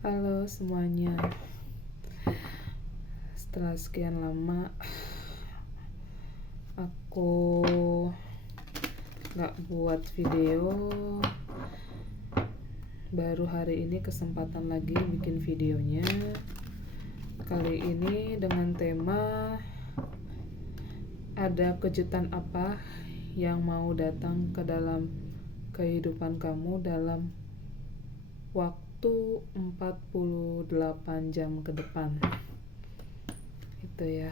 Halo semuanya, setelah sekian lama aku gak buat video. Baru hari ini kesempatan lagi bikin videonya. Kali ini dengan tema ada kejutan apa yang mau datang ke dalam kehidupan kamu dalam waktu 48 jam ke depan. Itu ya,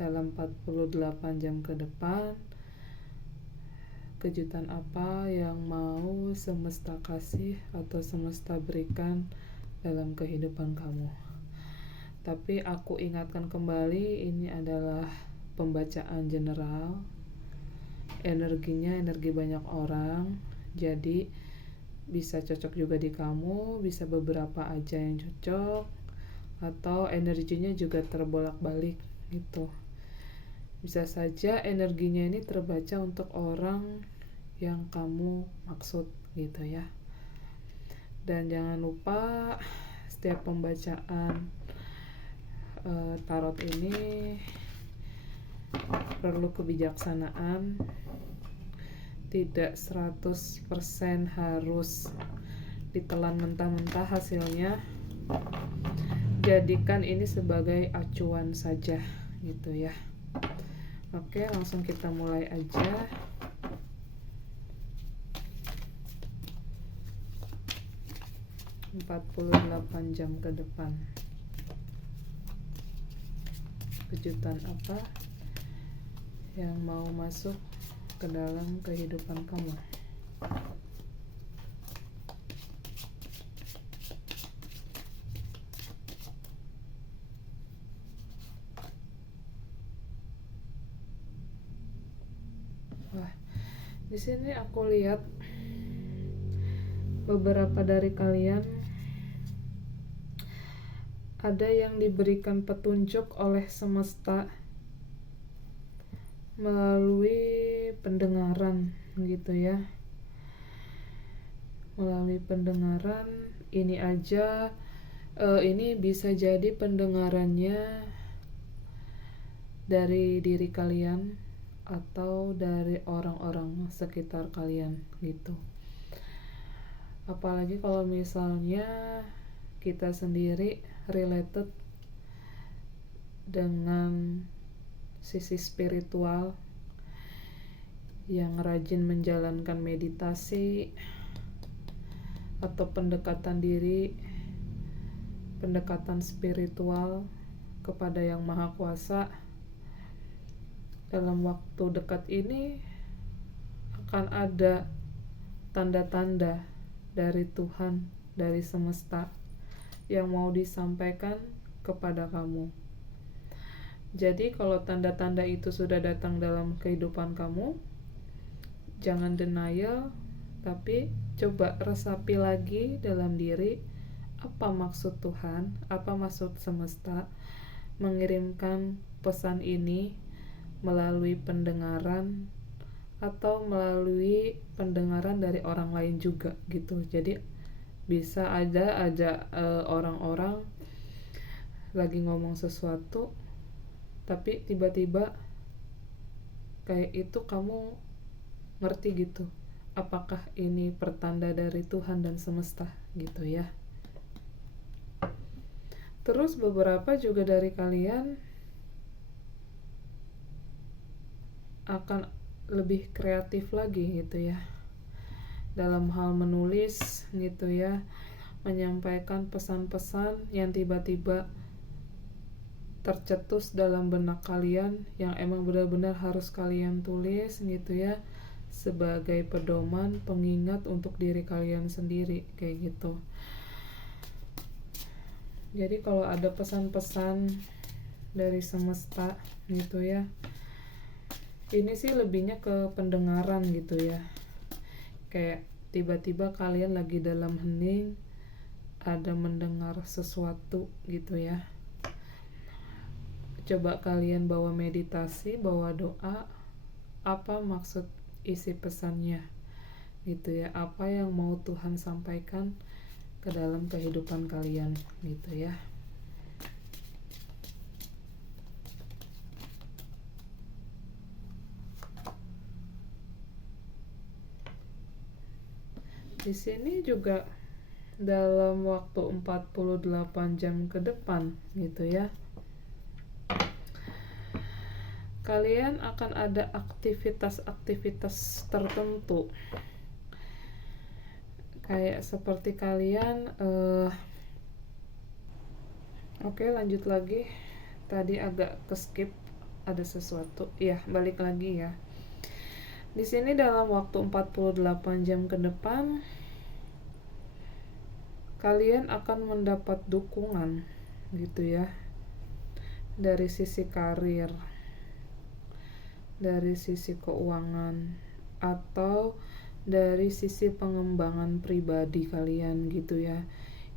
dalam 48 jam ke depan, kejutan apa yang mau semesta kasih atau semesta berikan dalam kehidupan kamu. Tapi aku ingatkan kembali, ini adalah pembacaan general. Energinya energi banyak orang, jadi bisa cocok juga di kamu, bisa beberapa aja yang cocok, atau energinya juga terbolak-balik gitu. Bisa saja energinya ini terbaca untuk orang yang kamu maksud gitu ya. Dan jangan lupa setiap pembacaan tarot ini perlu kebijaksanaan. Tidak 100% harus ditelan mentah-mentah hasilnya. Jadikan ini sebagai acuan saja gitu ya. Oke, langsung kita mulai aja. Empat 48 jam ke depan, kejutan apa yang mau masuk ke dalam kehidupan kamu? Wah, di sini aku lihat beberapa dari kalian ada yang diberikan petunjuk oleh semesta melalui pendengaran gitu ya. Melalui pendengaran ini aja, ini bisa jadi pendengarannya dari diri kalian atau dari orang-orang sekitar kalian gitu. Apalagi kalau misalnya kita sendiri related dengan sisi spiritual yang rajin menjalankan meditasi atau pendekatan diri, pendekatan spiritual kepada Yang Maha Kuasa. Dalam waktu dekat ini akan ada tanda-tanda dari Tuhan, dari semesta yang mau disampaikan kepada kamu. Jadi kalau tanda-tanda itu sudah datang dalam kehidupan kamu, jangan denial, tapi coba resapi lagi dalam diri, apa maksud Tuhan, apa maksud semesta mengirimkan pesan ini melalui pendengaran atau melalui pendengaran dari orang lain juga gitu. Jadi bisa ada orang-orang lagi ngomong sesuatu tapi tiba-tiba kayak itu kamu ngerti gitu, apakah ini pertanda dari Tuhan dan semesta gitu ya. Terus beberapa juga dari kalian akan lebih kreatif lagi gitu ya dalam hal menulis gitu ya, menyampaikan pesan-pesan yang tiba-tiba tercetus dalam benak kalian yang emang benar-benar harus kalian tulis gitu ya, sebagai pedoman, pengingat untuk diri kalian sendiri kayak gitu. Jadi kalau ada pesan-pesan dari semesta gitu ya, ini sih lebihnya ke pendengaran gitu ya. Kayak tiba-tiba kalian lagi dalam hening, ada mendengar sesuatu gitu ya. Coba kalian bawa meditasi, bawa doa, apa maksud isi pesannya gitu ya, apa yang mau Tuhan sampaikan ke dalam kehidupan kalian gitu ya. Di sini juga dalam waktu 48 jam ke depan gitu ya, kalian akan ada aktivitas-aktivitas tertentu. Kayak seperti kalian oke, lanjut lagi. Tadi agak keskip, ada sesuatu. Ya, balik lagi ya. Di sini dalam waktu 48 jam ke depan kalian akan mendapat dukungan gitu ya. Dari sisi karir, dari sisi keuangan, atau dari sisi pengembangan pribadi kalian gitu ya.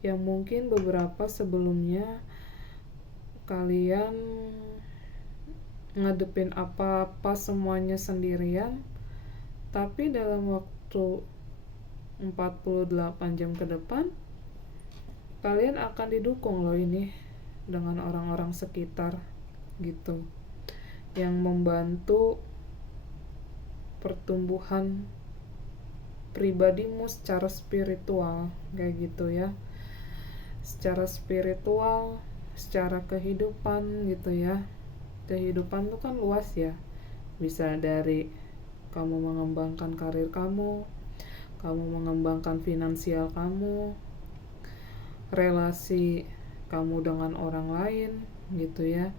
Yang mungkin beberapa sebelumnya kalian ngadepin apa-apa semuanya sendirian, tapi dalam waktu 48 jam ke depan kalian akan didukung loh ini dengan orang-orang sekitar gitu, yang membantu pertumbuhan pribadimu secara spiritual kayak gitu ya. Secara spiritual, secara kehidupan gitu ya. Kehidupan itu kan luas ya, bisa dari kamu mengembangkan karir kamu mengembangkan finansial kamu, relasi kamu dengan orang lain gitu ya,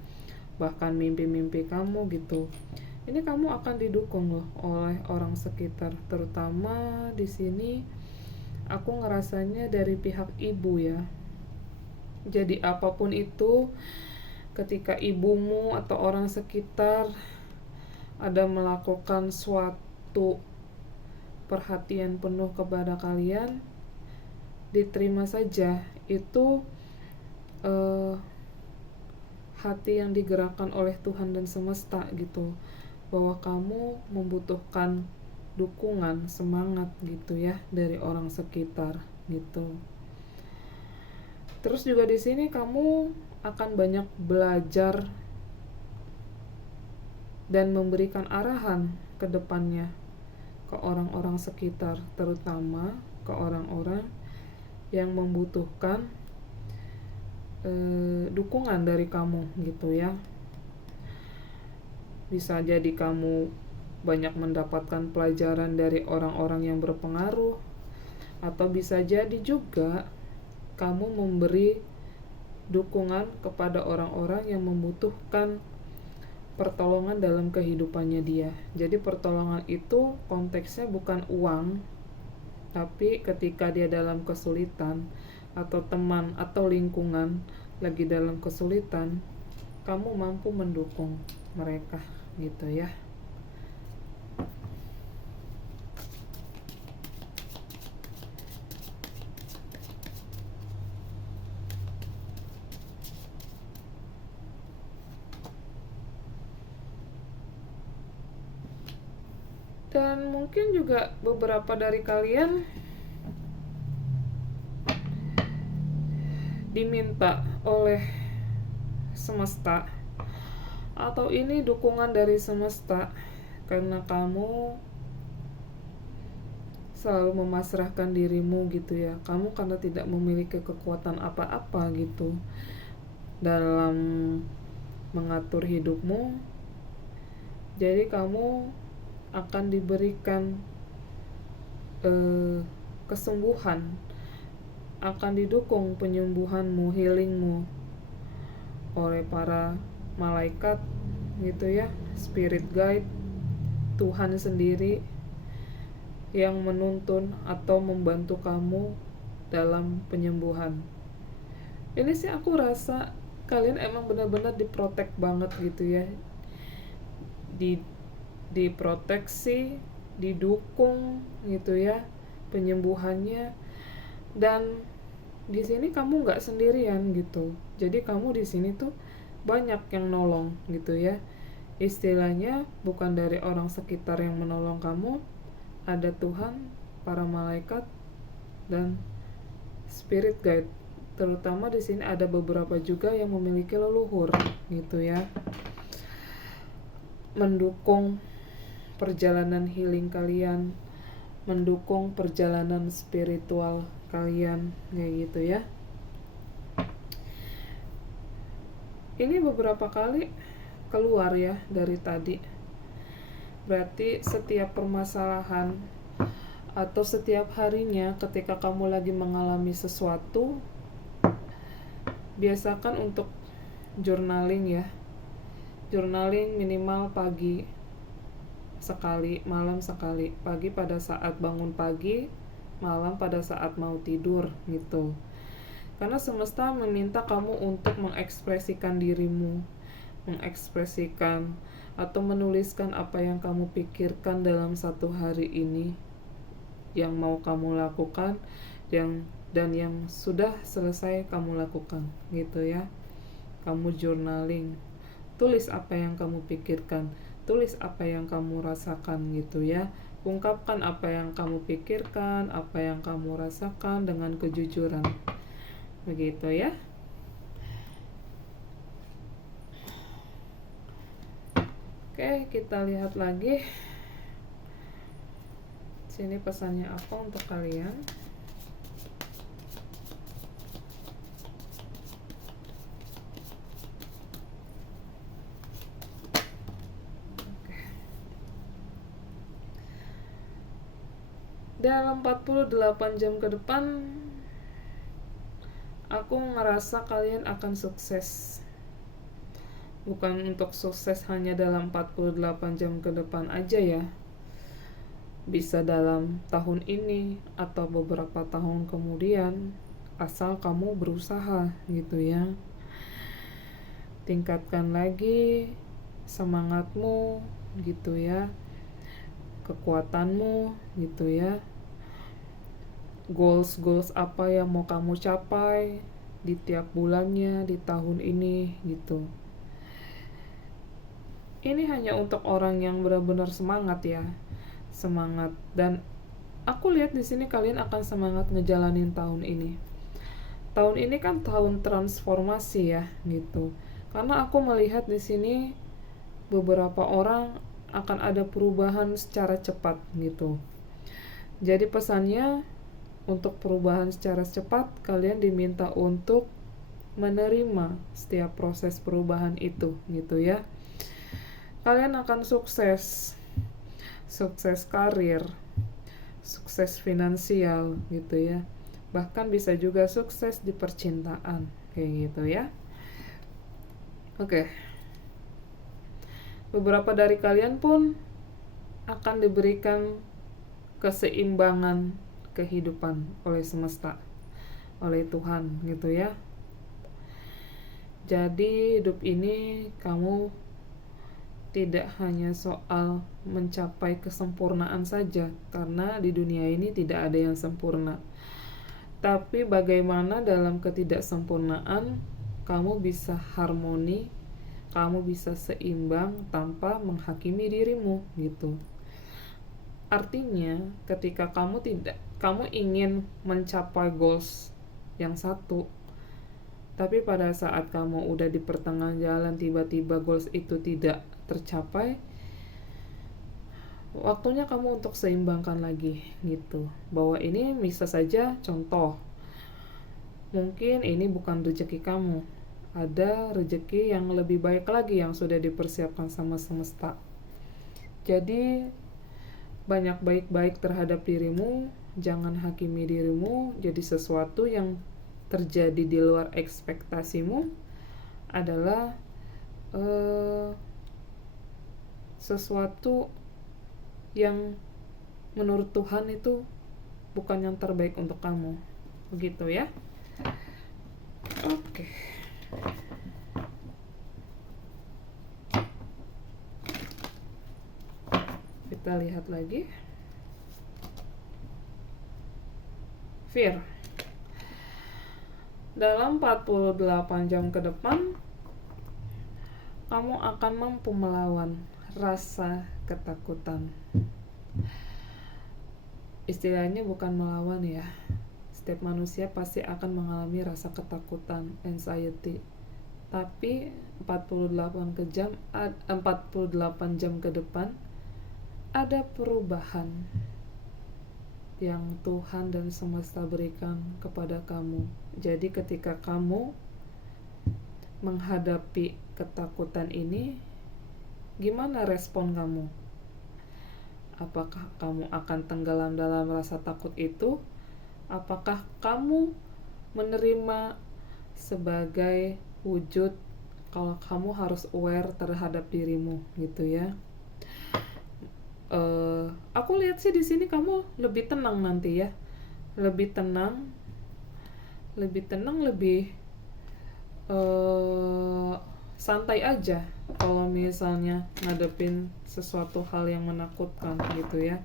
bahkan mimpi-mimpi kamu gitu. Ini kamu akan didukung loh oleh orang sekitar, terutama di sini aku ngerasanya dari pihak ibu ya. Jadi apapun itu, ketika ibumu atau orang sekitar ada melakukan suatu perhatian penuh kepada kalian, diterima saja. Itu hati yang digerakkan oleh Tuhan dan semesta gitu, bahwa kamu membutuhkan dukungan, semangat gitu ya dari orang sekitar gitu. Terus juga di sini kamu akan banyak belajar dan memberikan arahan ke depannya ke orang-orang sekitar, terutama ke orang-orang yang membutuhkan dukungan dari kamu gitu ya. Bisa jadi kamu banyak mendapatkan pelajaran dari orang-orang yang berpengaruh, atau bisa jadi juga kamu memberi dukungan kepada orang-orang yang membutuhkan pertolongan dalam kehidupannya dia. Jadi pertolongan itu konteksnya bukan uang, tapi ketika dia dalam kesulitan, atau teman atau lingkungan lagi dalam kesulitan, kamu mampu mendukung mereka gitu ya. Dan mungkin juga beberapa dari kalian diminta oleh semesta, atau ini dukungan dari semesta, karena kamu selalu memasrahkan dirimu gitu ya. Kamu karena tidak memiliki kekuatan apa-apa gitu dalam mengatur hidupmu, jadi kamu akan diberikan kesembuhan, akan didukung penyembuhanmu, healingmu oleh para malaikat gitu ya, spirit guide, Tuhan sendiri yang menuntun atau membantu kamu dalam penyembuhan. Ini sih aku rasa kalian emang benar-benar diprotek banget gitu ya, diproteksi, didukung gitu ya penyembuhannya. Dan di sini kamu nggak sendirian gitu, jadi kamu di sini tuh banyak yang nolong gitu ya. Istilahnya bukan dari orang sekitar yang menolong kamu, ada Tuhan, para malaikat, dan spirit guide. Terutama di sini ada beberapa juga yang memiliki leluhur gitu ya. Mendukung perjalanan healing kalian, mendukung perjalanan spiritual kalian kayak gitu ya. Ini beberapa kali keluar ya dari tadi. Berarti setiap permasalahan atau setiap harinya ketika kamu lagi mengalami sesuatu, biasakan untuk journaling ya. Journaling minimal pagi sekali, malam sekali. Pagi pada saat bangun pagi, malam pada saat mau tidur gitu. Karena semesta meminta kamu untuk mengekspresikan dirimu, mengekspresikan atau menuliskan apa yang kamu pikirkan dalam satu hari ini, yang mau kamu lakukan, dan yang sudah selesai kamu lakukan gitu ya. Kamu journaling, tulis apa yang kamu pikirkan, tulis apa yang kamu rasakan gitu ya. Ungkapkan apa yang kamu pikirkan, apa yang kamu rasakan dengan kejujuran. Begitu ya. Oke, kita lihat lagi. Sini pesannya apa untuk kalian? Oke. Dalam 48 jam ke depan, aku ngerasa kalian akan sukses. Bukan untuk sukses hanya dalam 48 jam ke depan aja ya. Bisa dalam tahun ini atau beberapa tahun kemudian, asal kamu berusaha gitu ya. Tingkatkan lagi semangatmu gitu ya, kekuatanmu gitu ya. Goals apa yang mau kamu capai di tiap bulannya di tahun ini gitu. Ini hanya untuk orang yang benar-benar semangat ya, semangat. Dan aku lihat di sini kalian akan semangat ngejalanin tahun ini. Tahun ini kan tahun transformasi ya gitu. Karena aku melihat di sini beberapa orang akan ada perubahan secara cepat gitu. Jadi pesannya, untuk perubahan secara cepat, kalian diminta untuk menerima setiap proses perubahan itu gitu ya. Kalian akan sukses karir, sukses finansial gitu ya. Bahkan bisa juga sukses di percintaan kayak gitu ya. Oke. Beberapa dari kalian pun akan diberikan keseimbangan kehidupan oleh semesta, oleh Tuhan gitu ya. Jadi hidup ini kamu tidak hanya soal mencapai kesempurnaan saja, karena di dunia ini tidak ada yang sempurna. Tapi bagaimana dalam ketidaksempurnaan kamu bisa harmoni, kamu bisa seimbang tanpa menghakimi dirimu gitu. Artinya ketika kamu ingin mencapai goals yang satu, tapi pada saat kamu udah di pertengahan jalan tiba-tiba goals itu tidak tercapai, waktunya kamu untuk seimbangkan lagi gitu. Bahwa ini bisa saja contoh, mungkin ini bukan rezeki kamu, ada rezeki yang lebih baik lagi yang sudah dipersiapkan sama semesta. Jadi banyak baik-baik terhadap dirimu, jangan hakimi dirimu. Jadi sesuatu yang terjadi di luar ekspektasimu adalah sesuatu yang menurut Tuhan itu bukan yang terbaik untuk kamu. Begitu ya. Oke. Kita lihat lagi. Fear. Dalam 48 jam ke depan, kamu akan mampu melawan rasa ketakutan. Istilahnya bukan melawan ya, setiap manusia pasti akan mengalami rasa ketakutan, anxiety. Tapi 48 jam ke depan ada perubahan yang Tuhan dan semesta berikan kepada kamu. Jadi ketika kamu menghadapi ketakutan ini, gimana respon kamu? Apakah kamu akan tenggelam dalam rasa takut itu? Apakah kamu menerima sebagai wujud kalau kamu harus aware terhadap dirimu gitu ya? Aku lihat sih di sini kamu lebih tenang nanti ya, lebih tenang, lebih santai aja kalau misalnya ngadepin sesuatu hal yang menakutkan gitu ya.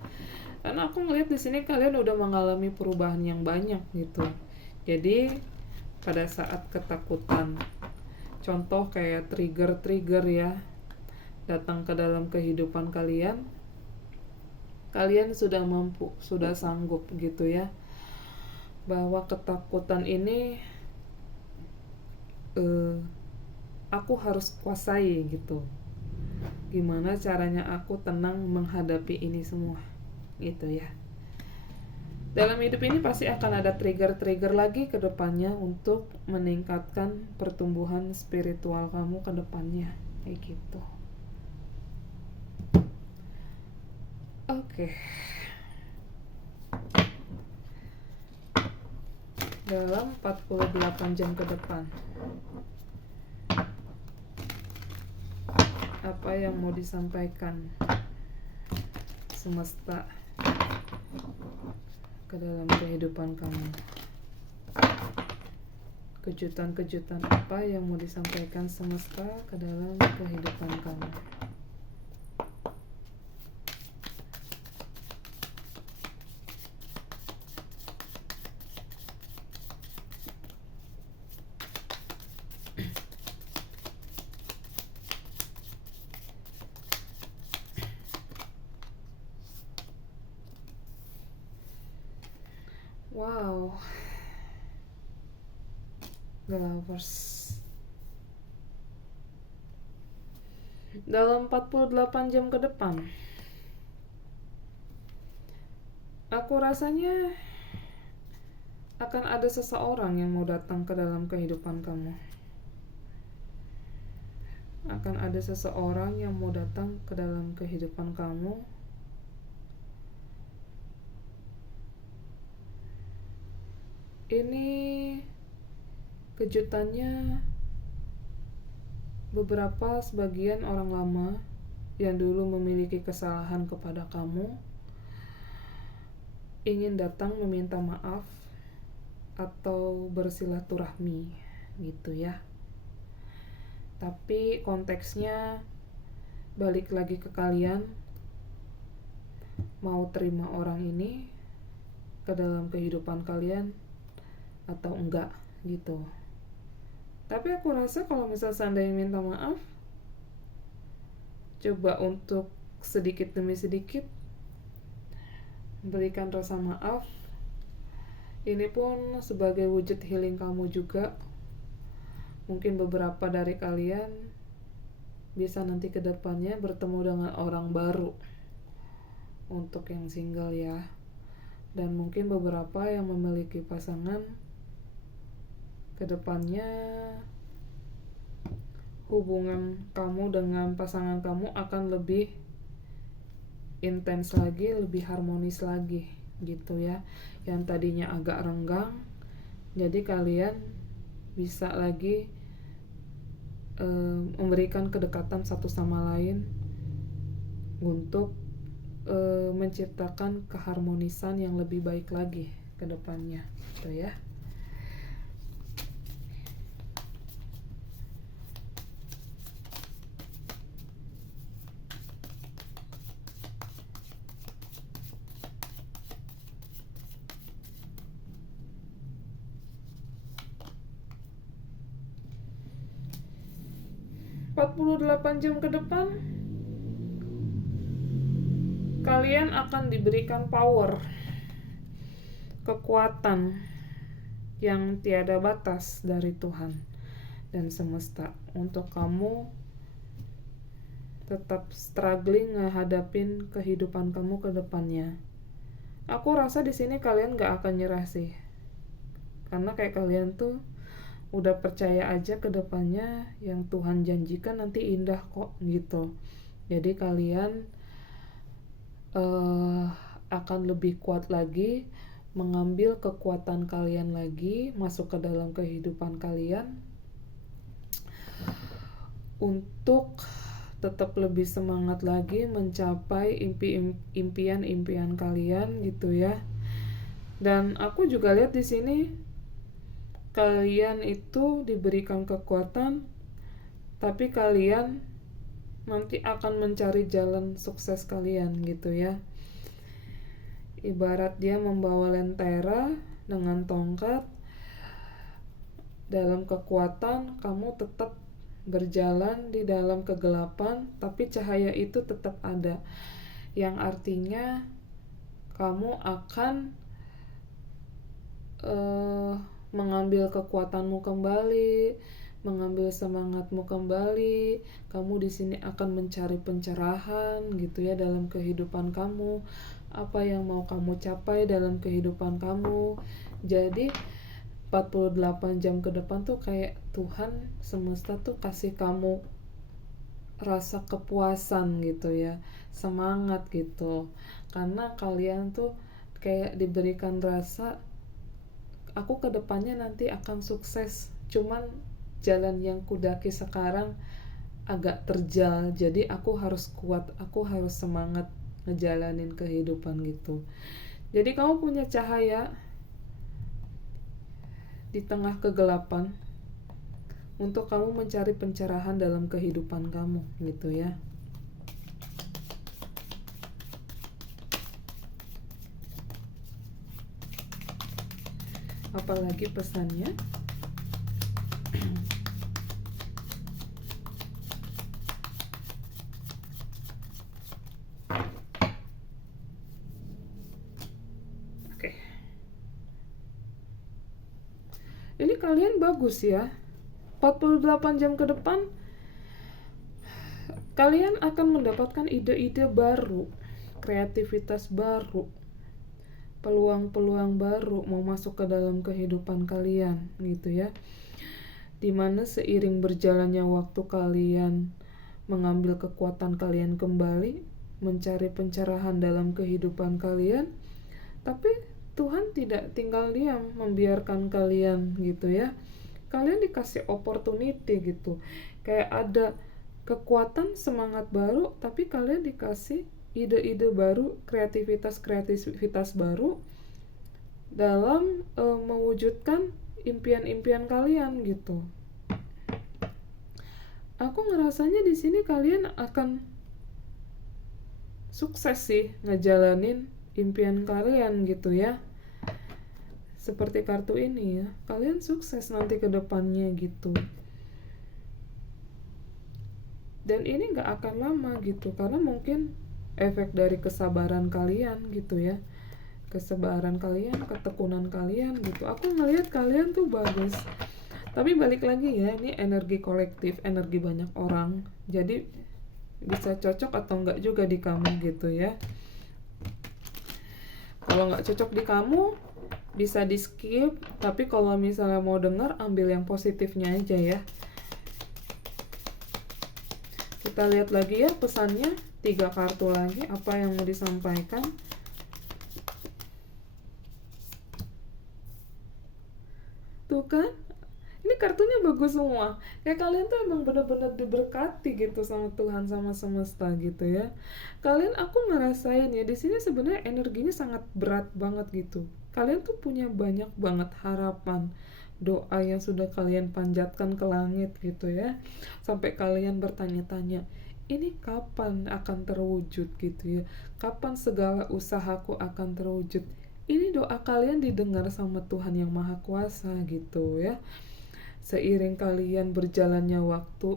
Karena aku ngeliat di sini kalian udah mengalami perubahan yang banyak gitu. Jadi pada saat ketakutan, contoh kayak trigger ya datang ke dalam kehidupan kalian, kalian sudah mampu, sudah sanggup gitu ya, bahwa ketakutan ini aku harus kuasai gitu. Gimana caranya aku tenang menghadapi ini semua gitu ya. Dalam hidup ini pasti akan ada trigger lagi ke depannya untuk meningkatkan pertumbuhan spiritual kamu ke depannya kayak gitu. Oke. Dalam 48 jam ke depan, apa yang mau disampaikan semesta ke dalam kehidupan kamu? Kejutan-kejutan apa yang mau disampaikan semesta ke dalam kehidupan kamu? Wow, The Lovers. Dalam 48 jam ke depan, aku rasanya akan ada seseorang yang mau datang ke dalam kehidupan kamu. Akan ada seseorang yang mau datang ke dalam kehidupan kamu. Ini kejutannya sebagian orang lama yang dulu memiliki kesalahan kepada kamu ingin datang meminta maaf atau bersilaturahmi gitu ya. Tapi konteksnya balik lagi ke kalian mau terima orang ini ke dalam kehidupan kalian atau enggak gitu. Tapi aku rasa kalau misal seandainya minta maaf, coba untuk sedikit demi sedikit berikan rasa maaf. Ini pun sebagai wujud healing kamu juga. Mungkin beberapa dari kalian bisa nanti ke depannya bertemu dengan orang baru untuk yang single ya. Dan mungkin beberapa yang memiliki pasangan, kedepannya hubungan kamu dengan pasangan kamu akan lebih intens lagi, lebih harmonis lagi gitu ya. Yang tadinya agak renggang, jadi kalian bisa lagi memberikan kedekatan satu sama lain untuk menciptakan keharmonisan yang lebih baik lagi ke depannya gitu ya. ...48 jam ke depan kalian akan diberikan power, kekuatan yang tiada batas dari Tuhan dan semesta untuk kamu tetap struggling ngehadapin kehidupan kamu ke depannya. Aku rasa di sini kalian gak akan nyerah sih, karena kayak kalian tuh udah percaya aja ke depannya yang Tuhan janjikan nanti indah kok gitu. Jadi kalian akan lebih kuat lagi, mengambil kekuatan kalian lagi masuk ke dalam kehidupan kalian untuk tetap lebih semangat lagi mencapai impian-impian kalian gitu ya. Dan aku juga lihat di sini kalian itu diberikan kekuatan, tapi kalian nanti akan mencari jalan sukses kalian gitu ya. Ibarat dia membawa lentera dengan tongkat, dalam kekuatan kamu tetap berjalan di dalam kegelapan, tapi cahaya itu tetap ada, yang artinya kamu akan mengambil kekuatanmu kembali, mengambil semangatmu kembali. Kamu di sini akan mencari pencerahan gitu ya dalam kehidupan kamu. Apa yang mau kamu capai dalam kehidupan kamu. Jadi 48 jam ke depan tuh kayak Tuhan semesta tuh kasih kamu rasa kepuasan gitu ya, semangat gitu, karena kalian tuh kayak diberikan rasa aku ke depannya nanti akan sukses, cuman jalan yang kudaki sekarang agak terjal, jadi aku harus kuat, aku harus semangat ngejalanin kehidupan gitu. Jadi kamu punya cahaya di tengah kegelapan untuk kamu mencari pencerahan dalam kehidupan kamu gitu ya. Apalagi pesannya? Oke. Ini kalian bagus ya. 48 jam ke depan kalian akan mendapatkan ide-ide baru, kreativitas baru, peluang-peluang baru mau masuk ke dalam kehidupan kalian gitu ya. Dimana seiring berjalannya waktu kalian mengambil kekuatan kalian kembali, mencari pencerahan dalam kehidupan kalian, tapi Tuhan tidak tinggal diam membiarkan kalian gitu ya. Kalian dikasih opportunity gitu, kayak ada kekuatan, semangat baru, tapi kalian dikasih ide-ide baru, kreativitas baru dalam mewujudkan impian-impian kalian gitu. Aku ngerasanya di sini kalian akan sukses sih ngejalanin impian kalian gitu ya. Seperti kartu ini ya, kalian sukses nanti ke depannya gitu. Dan ini gak akan lama gitu, karena mungkin efek dari kesabaran kalian gitu ya. Kesabaran kalian, ketekunan kalian gitu. Aku ngelihat kalian tuh bagus. Tapi balik lagi ya, ini energi kolektif, energi banyak orang. Jadi bisa cocok atau enggak juga di kamu gitu ya. Kalau nggak cocok di kamu, bisa di skip, tapi kalau misalnya mau denger, ambil yang positifnya aja ya. Kita lihat lagi ya pesannya, 3 kartu lagi, apa yang mau disampaikan. Tuh kan, ini kartunya bagus semua. Kayak kalian tuh emang bener-bener diberkati gitu sama Tuhan, sama semesta gitu ya. Kalian, aku ngerasain ya, di sini sebenarnya energinya sangat berat banget gitu. Kalian tuh punya banyak banget harapan, doa yang sudah kalian panjatkan ke langit gitu ya. Sampai kalian bertanya-tanya, ini kapan akan terwujud gitu ya. Kapan segala usahaku akan terwujud. Ini doa kalian didengar sama Tuhan yang Maha Kuasa gitu ya. Seiring kalian berjalannya waktu,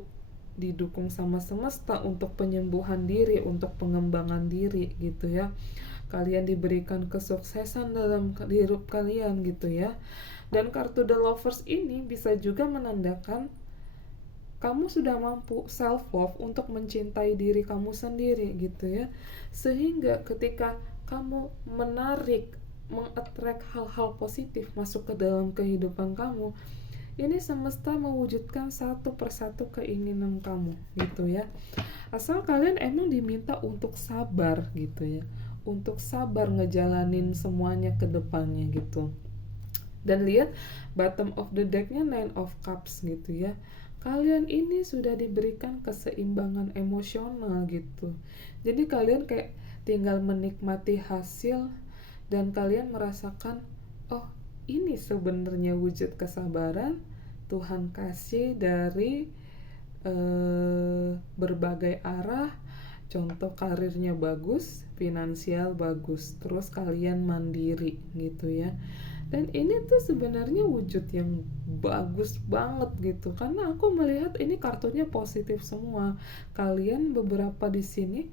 didukung sama semesta untuk penyembuhan diri, untuk pengembangan diri gitu ya. Kalian diberikan kesuksesan dalam hidup kalian gitu ya. Dan kartu The Lovers ini bisa juga menandakan kamu sudah mampu self love untuk mencintai diri kamu sendiri gitu ya. Sehingga ketika kamu mengattract hal-hal positif masuk ke dalam kehidupan kamu, ini semesta mewujudkan satu persatu keinginan kamu gitu ya. Asal kalian emang diminta untuk sabar gitu ya, untuk sabar ngejalanin semuanya ke depannya gitu. Dan lihat bottom of the decknya Nine of Cups gitu ya. Kalian ini sudah diberikan keseimbangan emosional gitu. Jadi kalian kayak tinggal menikmati hasil dan kalian merasakan, oh ini sebenarnya wujud kesabaran Tuhan kasih dari berbagai arah. Contoh karirnya bagus, finansial bagus, terus kalian mandiri gitu ya. Dan ini tuh sebenarnya wujud yang bagus banget gitu, karena aku melihat ini kartunya positif semua. Kalian beberapa di sini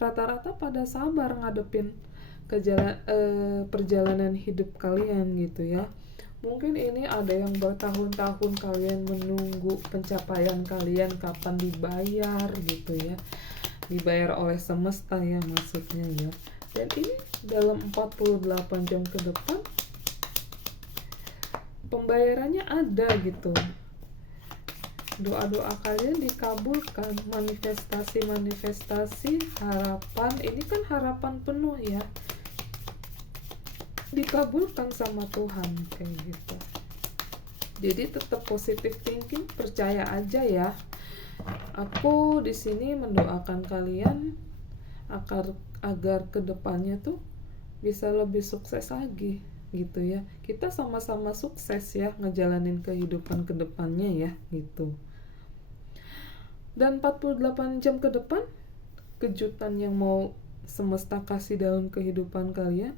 rata-rata pada sabar ngadepin perjalanan hidup kalian gitu ya. Mungkin ini ada yang bertahun-tahun kalian menunggu pencapaian kalian kapan dibayar gitu ya. Dibayar oleh semesta ya maksudnya ya. Dan ini dalam 48 jam ke depan pembayarannya ada gitu. Doa-doa kalian dikabulkan, manifestasi harapan, ini kan harapan penuh ya, dikabulkan sama Tuhan kayak gitu. Jadi tetap positive thinking, percaya aja ya. Aku di sini mendoakan kalian agar kedepannya tuh bisa lebih sukses lagi gitu ya. Kita sama-sama sukses ya ngejalanin kehidupan kedepannya ya gitu. Dan 48 jam ke depan, kejutan yang mau semesta kasih dalam kehidupan kalian,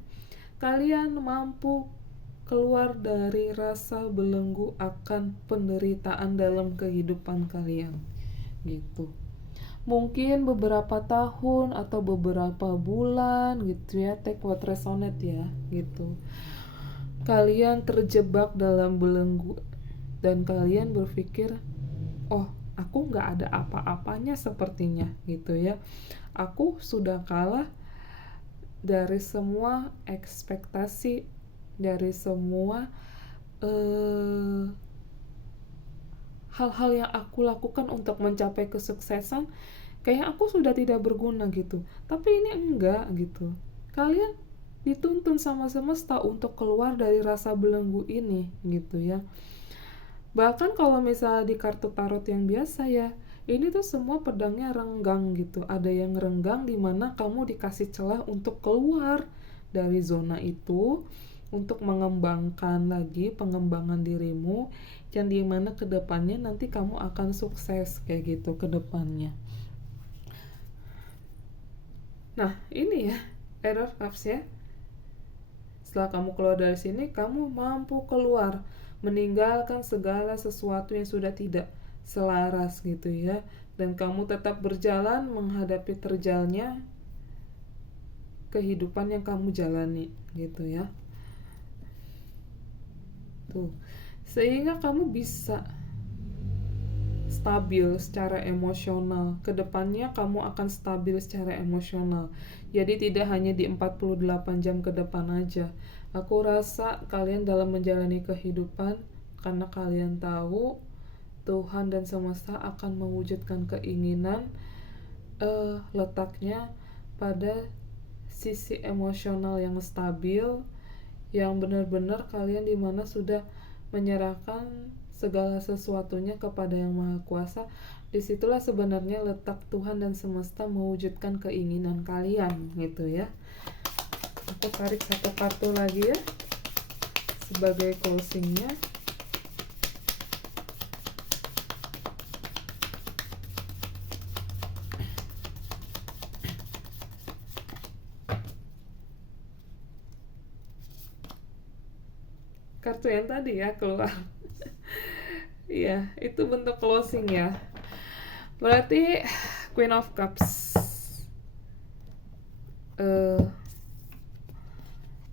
kalian mampu keluar dari rasa belenggu akan penderitaan dalam kehidupan kalian gitu. Mungkin beberapa tahun atau beberapa bulan gitu ya, take what resonate ya gitu. Kalian terjebak dalam belenggu dan kalian berpikir, oh aku gak ada apa-apanya sepertinya gitu ya. Aku sudah kalah dari semua ekspektasi, dari semua hal-hal yang aku lakukan untuk mencapai kesuksesan, kayak aku sudah tidak berguna gitu. Tapi ini enggak gitu. Kalian dituntun sama semesta untuk keluar dari rasa belenggu ini gitu ya. Bahkan kalau misalnya di kartu tarot yang biasa ya, ini tuh semua pedangnya renggang gitu. Ada yang renggang di mana kamu dikasih celah untuk keluar dari zona itu, untuk mengembangkan lagi pengembangan dirimu, yang dimana kedepannya nanti kamu akan sukses kayak gitu kedepannya. Nah ini ya error cups ya. Setelah kamu keluar dari sini, kamu mampu keluar, meninggalkan segala sesuatu yang sudah tidak selaras gitu ya, dan kamu tetap berjalan menghadapi terjalnya kehidupan yang kamu jalani gitu ya. Tuh, sehingga kamu bisa stabil secara emosional. Kedepannya kamu akan stabil secara emosional. Jadi tidak hanya di 48 jam ke depan aja. Aku rasa kalian dalam menjalani kehidupan, karena kalian tahu Tuhan dan semesta akan mewujudkan keinginan, letaknya pada sisi emosional yang stabil, yang benar-benar kalian dimana sudah menyerahkan segala sesuatunya kepada Yang Maha Kuasa. Disitulah sebenarnya letak Tuhan dan semesta mewujudkan keinginan kalian gitu ya. Aku tarik satu kartu lagi ya sebagai closingnya. Kartu yang tadi ya keluar. Iya, itu bentuk closing ya. Berarti Queen of Cups.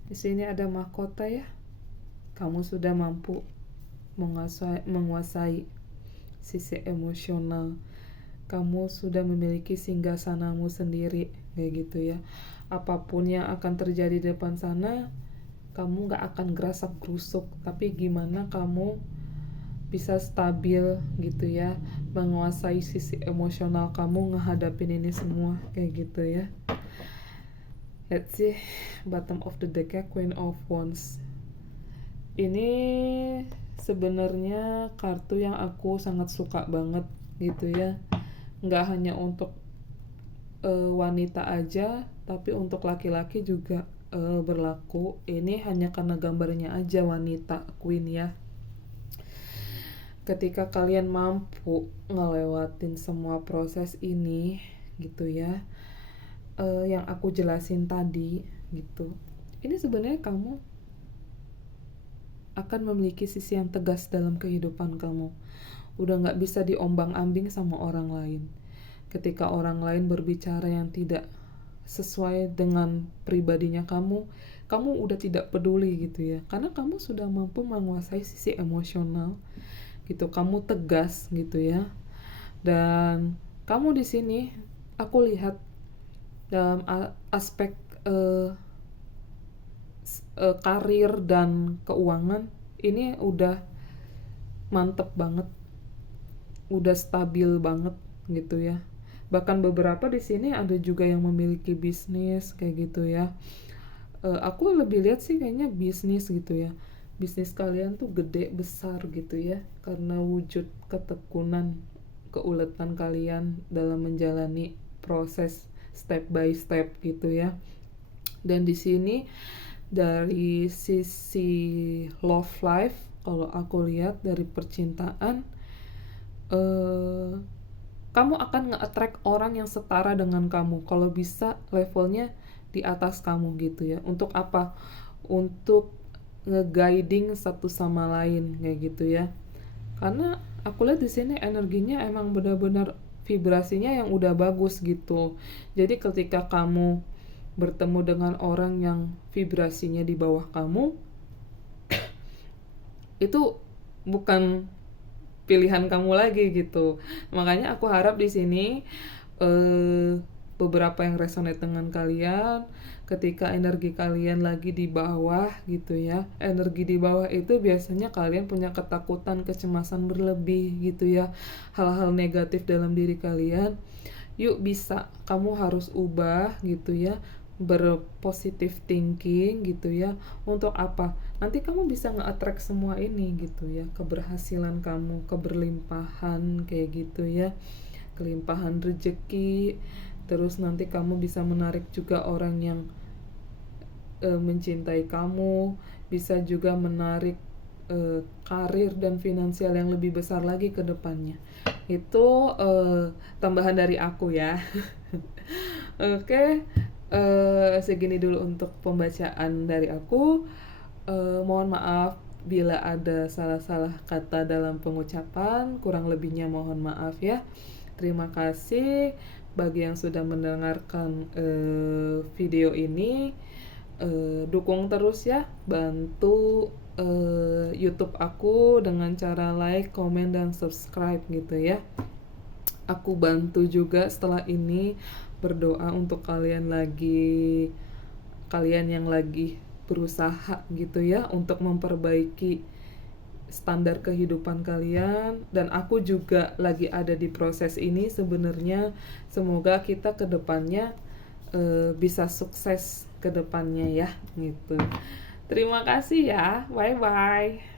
Di sini ada mahkota ya. Kamu sudah mampu menguasai sisi emosional. Kamu sudah memiliki singgasanamu sendiri, kayak gitu ya. Apapun yang akan terjadi di depan sana, kamu gak akan gerasak gerusuk, tapi gimana kamu bisa stabil gitu ya, menguasai sisi emosional kamu ngehadapin ini semua, kayak gitu ya. Let's see, bottom of the deck ya, Queen of Wands. Ini sebenarnya kartu yang aku sangat suka banget gitu ya. Nggak hanya untuk wanita aja, tapi untuk laki-laki juga berlaku. Ini hanya karena gambarnya aja wanita queen ya. Ketika kalian mampu ngelewatin semua proses ini gitu ya, yang aku jelasin tadi gitu, ini sebenarnya kamu akan memiliki sisi yang tegas dalam kehidupan kamu. Udah gak bisa diombang-ambing sama orang lain. Ketika orang lain berbicara yang tidak sesuai dengan pribadinya kamu udah tidak peduli gitu ya. Karena kamu sudah mampu menguasai sisi emosional gitu. Kamu tegas gitu ya. Dan kamu di sini aku lihat dalam aspek karir dan keuangan ini udah mantep banget, udah stabil banget gitu ya. Bahkan beberapa di sini ada juga yang memiliki bisnis kayak gitu ya. Aku lebih lihat sih kayaknya bisnis gitu ya. Bisnis kalian tuh gede besar gitu ya, karena wujud ketekunan, keuletan kalian dalam menjalani proses step by step gitu ya. Dan di sini dari sisi love life, kalau aku lihat dari percintaan, kamu akan nge-attract orang yang setara dengan kamu, kalau bisa levelnya di atas kamu gitu ya. Untuk apa? Untuk nge-guiding satu sama lain kayak gitu ya. Karena aku lihat di sini energinya emang benar-benar vibrasinya yang udah bagus gitu. Jadi ketika kamu bertemu dengan orang yang vibrasinya di bawah kamu, itu bukan pilihan kamu lagi gitu. Makanya aku harap di sini beberapa yang resonate dengan kalian, ketika energi kalian lagi di bawah gitu ya. Energi di bawah itu biasanya kalian punya ketakutan, kecemasan berlebih gitu ya. Hal-hal negatif dalam diri kalian. Yuk bisa, kamu harus ubah gitu ya. Berpositive thinking gitu ya. Untuk apa? Nanti kamu bisa nge-attract semua ini gitu ya. Keberhasilan kamu, keberlimpahan kayak gitu ya. Kelimpahan rezeki. Terus nanti kamu bisa menarik juga orang yang mencintai kamu. Bisa juga menarik karir dan finansial yang lebih besar lagi ke depannya. Itu tambahan dari aku ya. Oke. Segini dulu untuk pembacaan dari aku. Mohon maaf bila ada salah-salah kata dalam pengucapan, kurang lebihnya mohon maaf ya. Terima kasih bagi yang sudah mendengarkan video ini. Dukung terus ya, bantu YouTube aku dengan cara like, komen, dan subscribe gitu ya. Aku bantu juga setelah ini berdoa untuk kalian yang lagi berusaha gitu ya untuk memperbaiki standar kehidupan kalian, dan aku juga lagi ada di proses ini sebenarnya. Semoga kita ke depannya bisa sukses ke depannya ya gitu. Terima kasih ya. Bye bye.